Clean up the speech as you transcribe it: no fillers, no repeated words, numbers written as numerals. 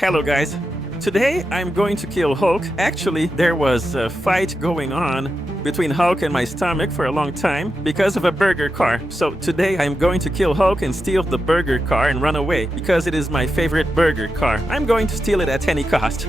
Hello guys. Today I'm going to kill Hulk. Actually, there was a fight going on between Hulk and my stomach for a long time because of a burger car. So today I'm going to kill Hulk and steal the burger car and run away because it is my favorite burger car. I'm going to steal it at any cost.